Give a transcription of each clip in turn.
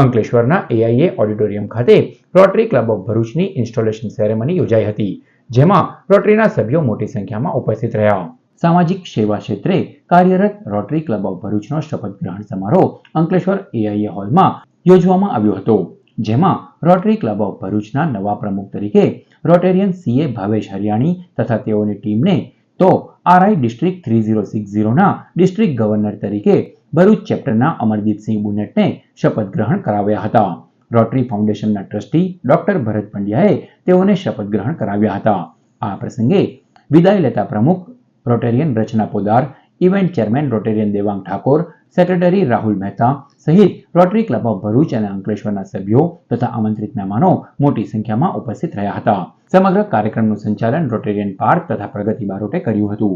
અંકલેશ્વરના AIA auditorium ખાતે rotary club of ભરૂચની ઇન્સ્ટોલેશન સેરેમની યોજાઈ હતી, જેમાં રોટરીના સભ્યો મોટી સંખ્યામાં ઉપસ્થિત રહ્યા. સામાજિક સેવા ક્ષેત્રે કાર્યરત રોટરી ક્લબ ઓફ ભરૂચનો શપથ ગ્રહણ સમારોહ અંકલેશ્વર એઆઈએ હોલમાં યોજવામાં આવ્યો હતો, જેમાં રોટરી ક્લબ ઓફ ભરૂચના નવા પ્રમુખ તરીકે રોટેરિયન સીએ ભાવેશ હરિયાણી તથા તેઓની ટીમને તો આરઆઈ ડિસ્ટ્રિક્ટ 3060ના ડિસ્ટ્રિક્ટ ગવર્નર તરીકે ભરૂચ ચેપ્ટરના અમરદીપસિંહ બુનેટને શપથ ગ્રહણ કરાવ્યા હતા. રોટરી ફાઉન્ડેશનના ટ્રસ્ટી ડોક્ટર ભરત પંડ્યાએ તેઓને શપથ ગ્રહણ કરાવ્યા હતા. આ પ્રસંગે વિદાય લેતા પ્રમુખ rotarian Rachana Podar, event chairman rotarian Devang Thakor, secretary Rahul Mehta સહિત રોટરી ક્લબ ઓફ ભરૂચ અને અંકલેશ્વરના સભ્યો તથા આમંત્રિત મહેમાનો મોટી સંખ્યામાં ઉપસ્થિત રહ્યા હતા. સમગ્ર કાર્યક્રમનું સંચાલન રોટેરિયન પાર્ક તથા પ્રગતિ બારોટે કર્યું હતું.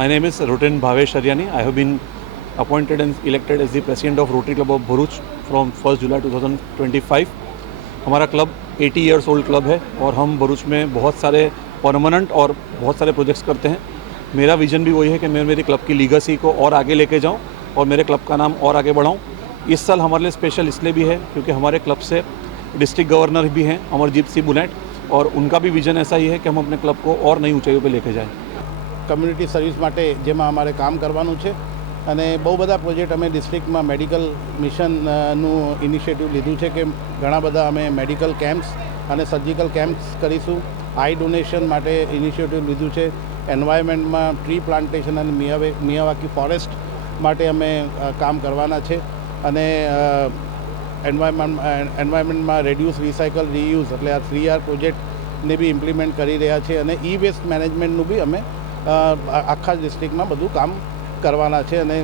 My name is Roten Bhavesh Haryani. I have been appointed and elected as the president of Rotary Club of Bharuch from 1st July 2025. हमारा क्लब 80 years old क्लब है और हम भरूच में बहुत सारे परमानेंट और बहुत सारे प्रोजेक्ट्स करते हैं. मेरा विजन भी वही है कि मैं मेरी क्लब की लीगेसी को और आगे लेके जाऊं और मेरे क्लब का नाम और आगे बढ़ाऊं. इस साल हमारे लिए स्पेशल इसलिए भी है क्योंकि हमारे क्लब से डिस्ट्रिक्ट गवर्नर भी हैं अमरदीप सिंह बुनेट, और उनका भी विजन ऐसा ही है कि हम अपने क्लब को और नई ऊंचाइयों पर लेके जाएं. कम्युनिटी सर्विस માટે જેમાં અમારે કામ કરવાનું છે અને બહુ બધા પ્રોજેક્ટ અમે ડિસ્ટ્રિક્ટમાં મેડિકલ મિશનનું ઇનિશિયેટિવ લીધું છે કે ઘણા બધા અમે મેડિકલ કેમ્પ્સ અને સર્જિકલ કેમ્પ્સ કરીશું. આઈ ડોનેશન માટે ઇનિશિયેટિવ લીધું છે. એન્વાયરમેન્ટમાં ટ્રી પ્લાન્ટેશન અને મિયાવાકી ફોરેસ્ટ માટે અમે કામ કરવાના છે અને એન્વાયરમેન્ટમાં રેડ્યુસ, રિસાયકલ, રીયુઝ એટલે આ 3R પ્રોજેક્ટને બી ઇમ્પ્લિમેન્ટ કરી રહ્યા છે અને ઈ વેસ્ટ મેનેજમેન્ટનું બી અમે આખા ડિસ્ટ્રિક્ટમાં બધું કામ કરવાના છે અને